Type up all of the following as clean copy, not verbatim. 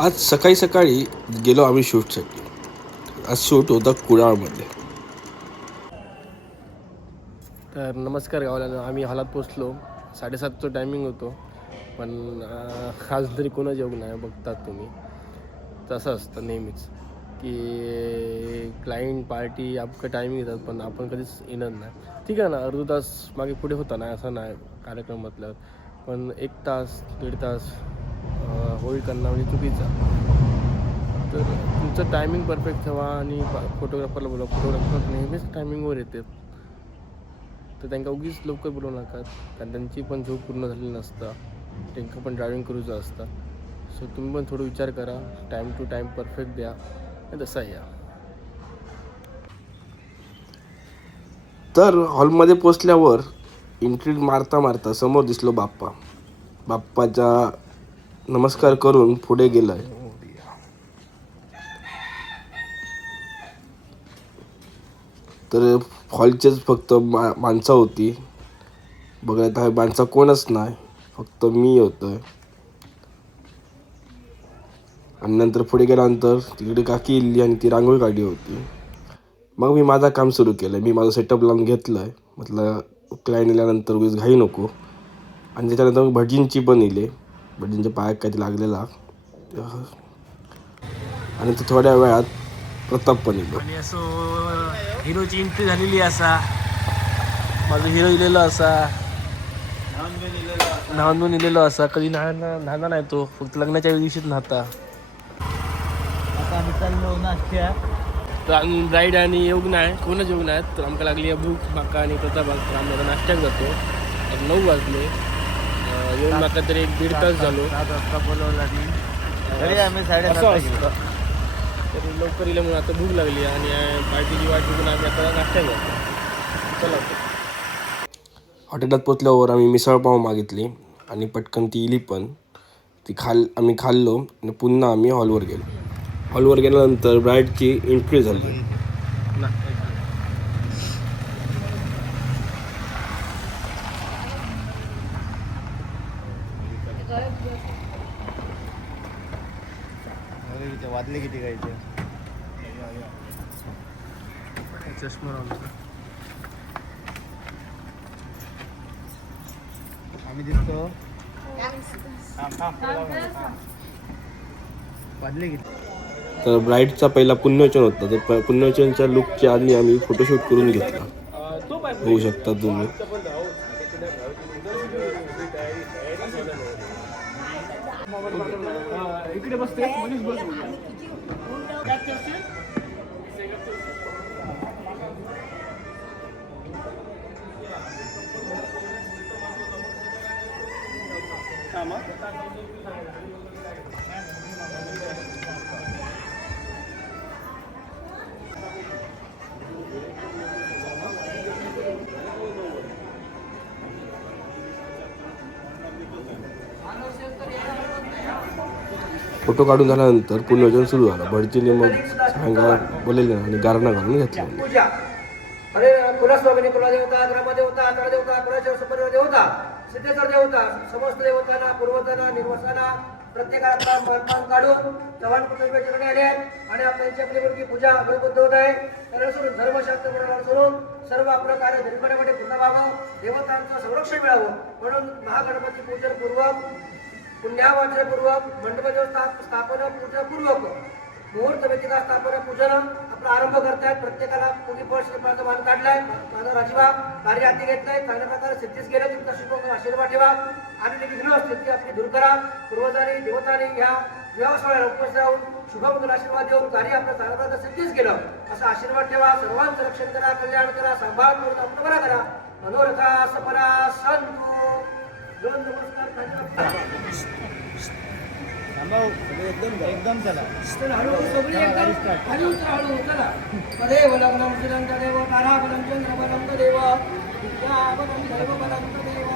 आज सकाळी सकाळी गेलो आम्ही शूटसाठी. आज शूट होता कुडाळमध्ये. तर नमस्कार गावाला. आम्ही हॉलात पोचलो. 7:30चं टायमिंग होतो, पण आज तरी कोणाच योग नाही. बघतात तुम्ही, तसं असतं नेहमीच की क्लायंट पार्टी आपलं टायमिंग येतात, पण आपण कधीच येणार नाही. ठीक आहे ना, अर्धा तास मागे पुढे होता नाही असं नाही कार्यक्रम म्हटलं, पण 1 तास 1.5 तास होल्ड करणं म्हणजे चुकीचं. तर तुमचं टायमिंग परफेक्ट ठेवा आणि फोटोग्राफरला बोला. फोटोग्राफर नेहमीच टायमिंगवर येते, तर त्यांना उगीच लवकर बोलवू नका, कारण त्यांची पण झोप पूर्ण झालेली नसतं. त्यांना पण ड्रायव्हिंग करूचं असतं. सो तुम्ही पण थोडं विचार करा, टाईम टू टाईम परफेक्ट द्या, तसा या. तर हॉलमध्ये पोचल्यावर एंट्री मारता मारता समोर दिसलो बाप्पा. बाप्पाचा नमस्कार करून पुढे गेलाय. तर हॉलचेच फक्त माणसं होती. बघत आहे माणसं कोणच नाही, फक्त मी होतोय. आणि नंतर पुढे गेल्यानंतर तिकडे काकी इल्ली आणि ती रांगोळी काढली होती. मग मी माझं काम सुरू केलं. मी माझं सेटअप लावून घेतलं आहे. म्हटलं क्लायंट आल्यानंतर उगीच घाई नको. आणि त्याच्यानंतर मग भटजींची पण इले. भटजींच्या पायात काही लागलेला. आणि तो थोड्या वेळात प्रताप पण येतो. आणि असं हिरोची एंट्री झालेली असा. माझं हिरो इलेलो असा, नाहून इलेलो असा. कधी नाहना नाही तो, फक्त लग्नाच्या दिवशीच नाहता. आता आम्ही चाललो नाश्त्या. तर ब्राईड आणि योग नाही, कोणच योग नाही. तर आमका लागली भूक. माका आणि प्रताप आम्ही नाश्त्याक जातो. 9 वाजले. येऊन माका तरी 1.5 तास झालो. 7 वाजता बोलवलं आणि तरी आम्ही 7:30 तरी लवकर येईल म्हणून आता भूक लागली आणि पार्टीची वाट बघून आम्ही आता नाश्त्याक जातो. चला. हॉटेलात पोचल्यावर आम्ही मिसळपाव मागितली आणि पटकन ती इली पण. ती आम्ही खाल्लो आणि पुन्हा आम्ही हॉलवर गेलो. हॉलवर गेल्यानंतर ब्राईडची एंट्री झाली. वाजले किती काय ते चष्मा आम्ही दिसतो. वाजले किती. तर ब्राईडचा पहिला पुण्यवचन होता. तर पुण्यवचनच्या लुकच्या आधी आम्ही फोटोशूट करून घेतला. होऊ शकता तुम्ही. इकडे बसते फोटो काढून झाल्यानंतर पुण्यवचन सुरू झालं. भटजीने मग सांगा बोलले आणि गारणा घालून घेतलं. अरे कुलस्वामिनी कुलदेवता ग्रामदेवता कुलदेवता कुलदेव सुपरिवार देवता सिद्धेश्वर देवता समस्त देवतांना पूर्वतांना निर्वसाना प्रत्येकाला मानपान काढून चव्हाण कुटुंबाकडे आले आणि त्यांची आपली मुलगी पूजा अग्रबुद्ध होत आहे. त्यानुसार धर्मशास्त्र अनुसरून सर्व आपलं कार्य धर्मामध्ये पूर्ण व्हावं, देवतांचं संरक्षण मिळावं म्हणून महागणपती पूजन पूर्वक, पुण्यावाचनपूर्वक, मंडपदेव स्थापना पूजनपूर्वक मुहूर्त वेदिका स्थापना पूजन आपला आरंभ करतायत. प्रत्येकाला पूर्वी फळ श्रीफळाचा मान काढलाय. माझा राजीवा कार्य हाती घेतलाय. चांगल्या प्रकारे सिद्धीस गेले. तुमचा शुभ आशीर्वाद ठेवा आणि विघ्न असतील ती आपली दूर करा. पूर्वजांनी देवतांनी ह्या विवाह सोहळ्याला उपस्थित राहून शुभमंगल आशीर्वाद देऊन कार्य आपल्या चांगल्या प्रकारे सिद्धीस गेलं असा आशीर्वाद ठेवा. सर्वांचं रक्षण करा, कल्याण करा, सांभाळ करून आपण बरा करा. मनोरथा सफला संतु. दोन नमस्कार. एकदम चला. तदेव लग्नं चिरं तदेव ताराबलं चंद्रबलं तदेव विद्याबलं दैवबलं तदेव.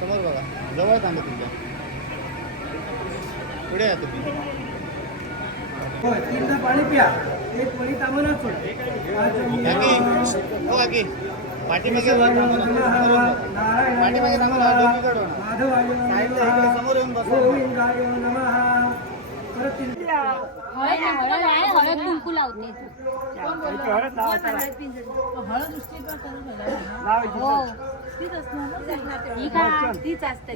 समोर बघा, जवळ थांबा तुमच्या. पुढे या तुम्ही. तीनदा पाणी प्या. एक वडी तांबून सोड. काकी पाठीमागे बघ, आम्हाला समोर बघ. पाठीमागे आम्हाला डोंगीकडे होणार. साईडला इकडे समोर येऊन बसा. हळद कुंकू लावते तीच असते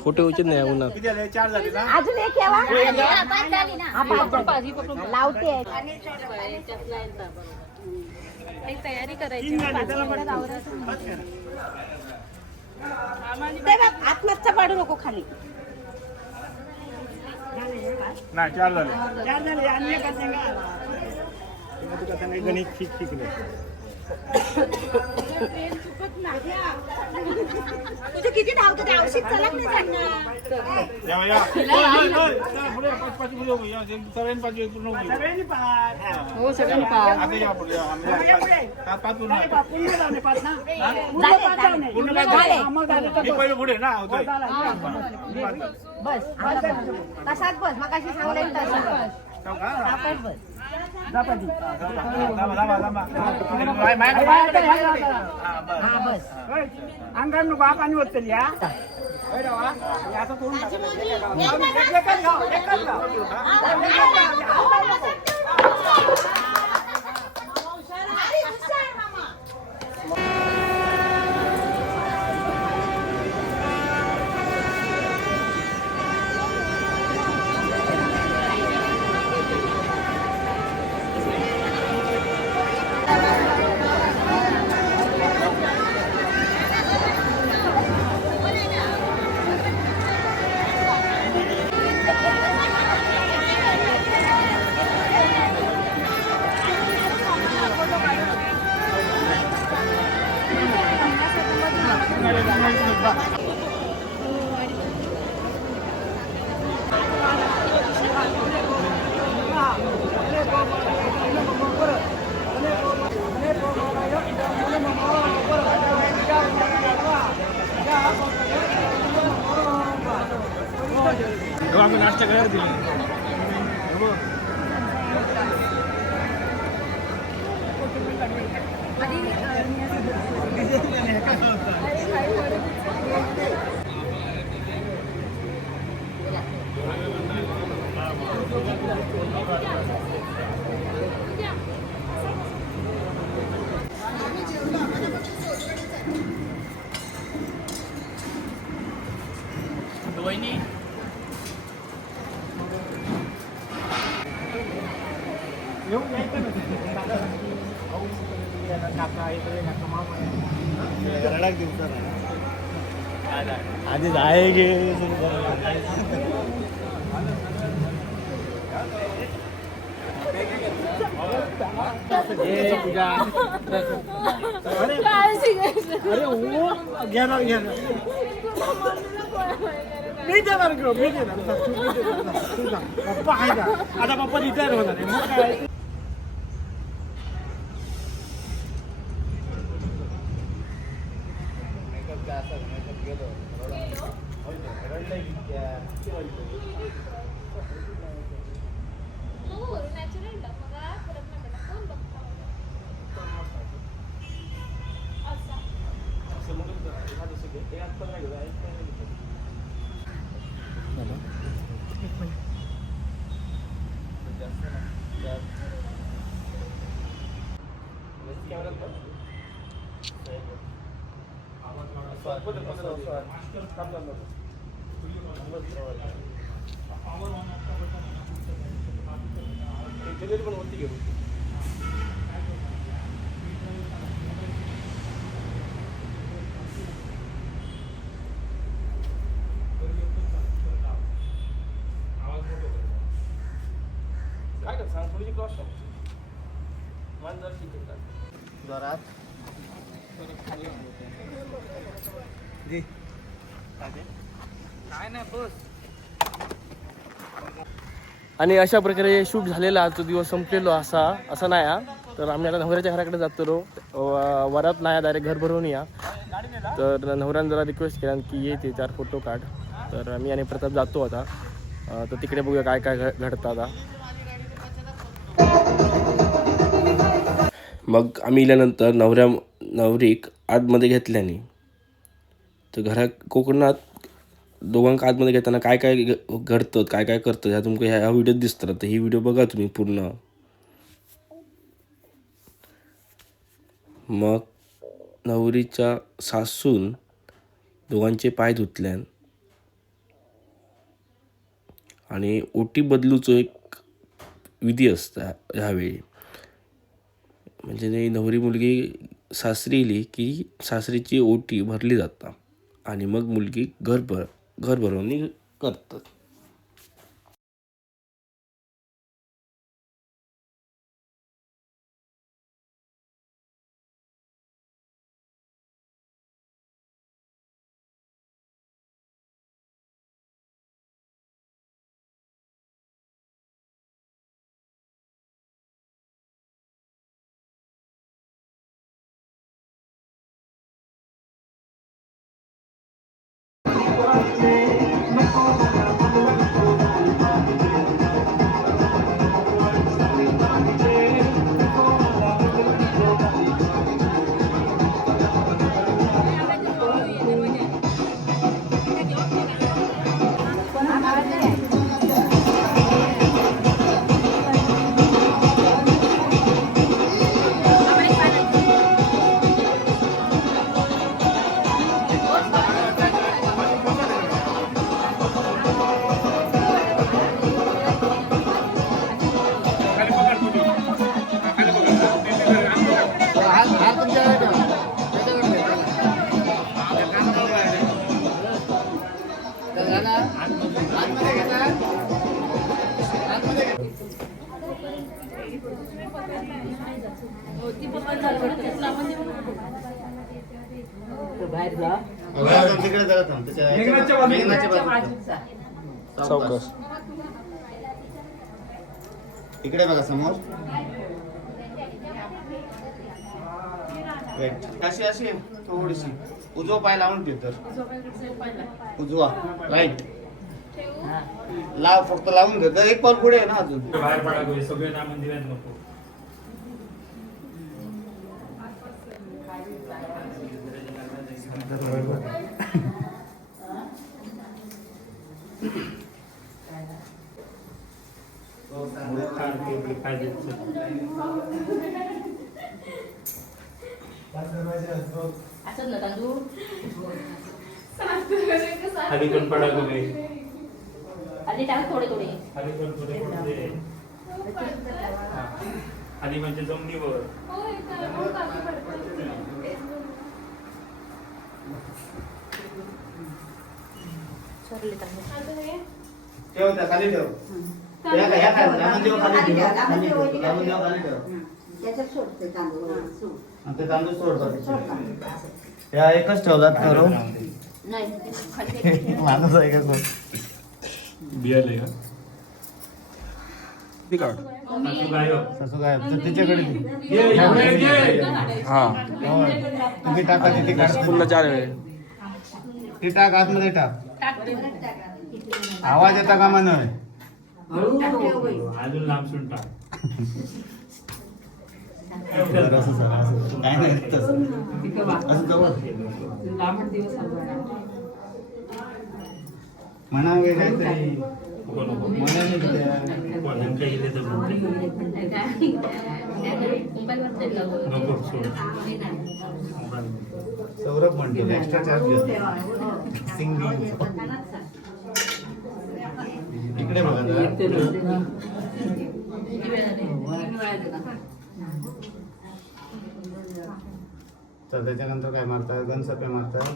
फोटो उचित नाही उन्हात. अजून एक लावते तयारी करायची आत्महत्या पाडू नको खाली नाही 4 झाले आणि एक गणित शिकले. तुझे किती धावतं ते औषध चलत नाही सांगणार हो सगळ्यांनी पुढे ना बस तसाच बस मग कशी सांगू बस अंगार नको पाणी होत तरी या नाश्ता करायला दिले आधी आहे गे मी देणार ग मी देणार पप्पा आहे का आता पप्पा रिटायर होणार आहे मग काय आणि अशा प्रकारे शूट झालेला तो दिवस संपलेलो असा नाही हा. तर आम्ही आता नवऱ्याच्या घराकडे जातो वरात नाही डायरेक्ट घर भरून या तर नवऱ्यानं जरा रिक्वेस्ट केला की ये ते 4 फोटो काढ. तर मी आणि प्रताप जातो आता. तर तिकडे बघूया काय काय घडतं आता. मग आम्ही इल्यानंतर नवरीक आतमध्ये घेतल्याने तर कोकणात दोघांक आतमध्ये घेताना काय काय घडतं काय काय करतं ह्या तुमका ह्या व्हिडिओत दिसतं. तर ही व्हिडिओ बघा तुम्ही पूर्ण. मग नवरीच्या सासून दोघांचे पाय धुतल्यान आणि ओटी बदलूचो एक विधी असता ह्यावेळी. म्हणजे नवरी मुलगी सासरी येली की सासरीची ओटी भरली जाता आणि मग मुलगी घर भरवणी करतात. चौकस इकडे बघा समोर. अशी अशी थोडीशी उजवा पाय लावून ठेव. तर उजवा राईट लाव, फक्त लावून ठेव. तर एक पाऊल पुढे आहे ना अजून. बाहेर पडा सगळे नाम दिव्यात नको. खाली पण पडा तुम्ही. थोडे थोडे खाली पण थोडे थोडे. खाली म्हणजे जमिनीवर. ठेव त्या खाली ठेव. या काय खाली ठेव. खाली ठेव. त्याच्यात सोडते तांदूळ ते तांदूळ सोडतात. या एकच ठेवलात करू. नाही माणूस आहे का कोण? बियाले का सासू काय तर तिच्याकडे दे. हां तुम्ही टाका तिथे काढ. पुन्हा 4 वेळ ती टाक आतमध्ये टाक. आवाज येता कामा नये. अजून लांब सुन टाक. काय नाही तसं. असं जवळ म्हणा वेगळं तरी म्हणा नको सोड. सौरभ म्हणतो एक्स्ट्रा चार्ज सिंगिंग. इकडे बघा जरा. तर त्याच्यानंतर काय मारतात? गणसपे मारतात.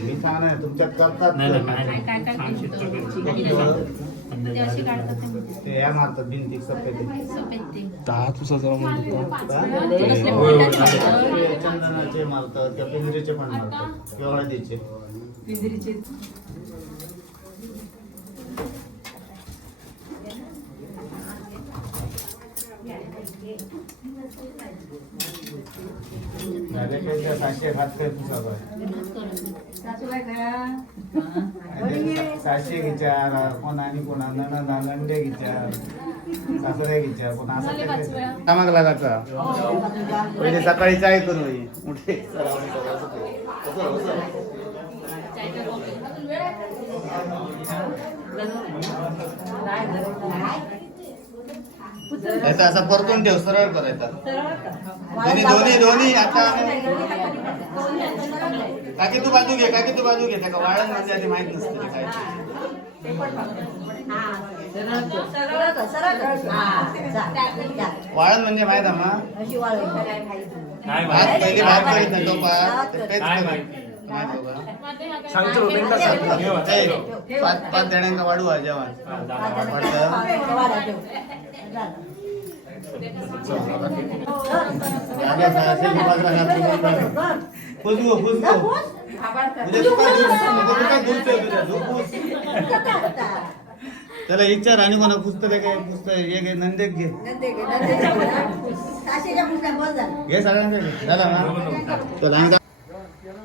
मी छान आहे तुमच्यात करतात. ते या मारतात भिंती सफेद. चंदनाचे मारतात त्या पिंजरीचे पण मारतात किंवा हळदीचे. सातशे खात काय तुझा सातशे विचार कोण आणि कोणा नंडे विचार सासरे विचार कोण असं कामाक लागायचा पहिले सकाळी चाय करून उठे याचा असा परतून ठेव सरळ करायचा दोन्ही दोन्ही दोन्ही आता काकी तू बाजू घे त्याका वाळण म्हणजे आधी माहित नसतं काय वाळण म्हणजे माहित आहे भात पहिले भात करीत नाही तो पेच पाच जणांना वाढू जेवण त्याला विचार आणि कोणा पुस्तक काय पुस्तक हे नंदेक घे घे सगळ्यांना झाला ना.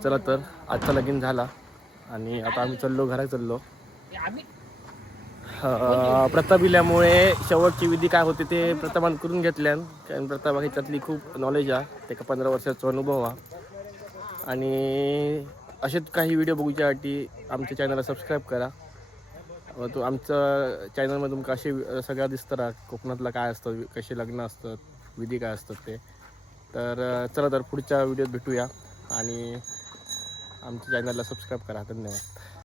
चला तर आजचा लगीन झाला आणि आता आम्ही घरात चाललो. प्रताप इल्यामुळे शेवटची विधी काय होते ते प्रतापान करून घेतल्यान कारण प्रताप ह्याच्यातली खूप नॉलेज आहे त्याचा 15 वर्षाचा अनुभव आहे आणि असेच काही व्हिडिओ बघूच्यासाठी आमच्या चॅनलला सबस्क्राईब करा. तो आमचं चॅनलमध्ये तुमका असे सगळं दिसतं कोकणातलं काय असतं कसे लग्न असतात विधी काय असतात ते. तर चला तर पुढच्या व्हिडिओत भेटूया आणि आमच्या चॅनलला सबस्क्राईब करा. धन्यवाद.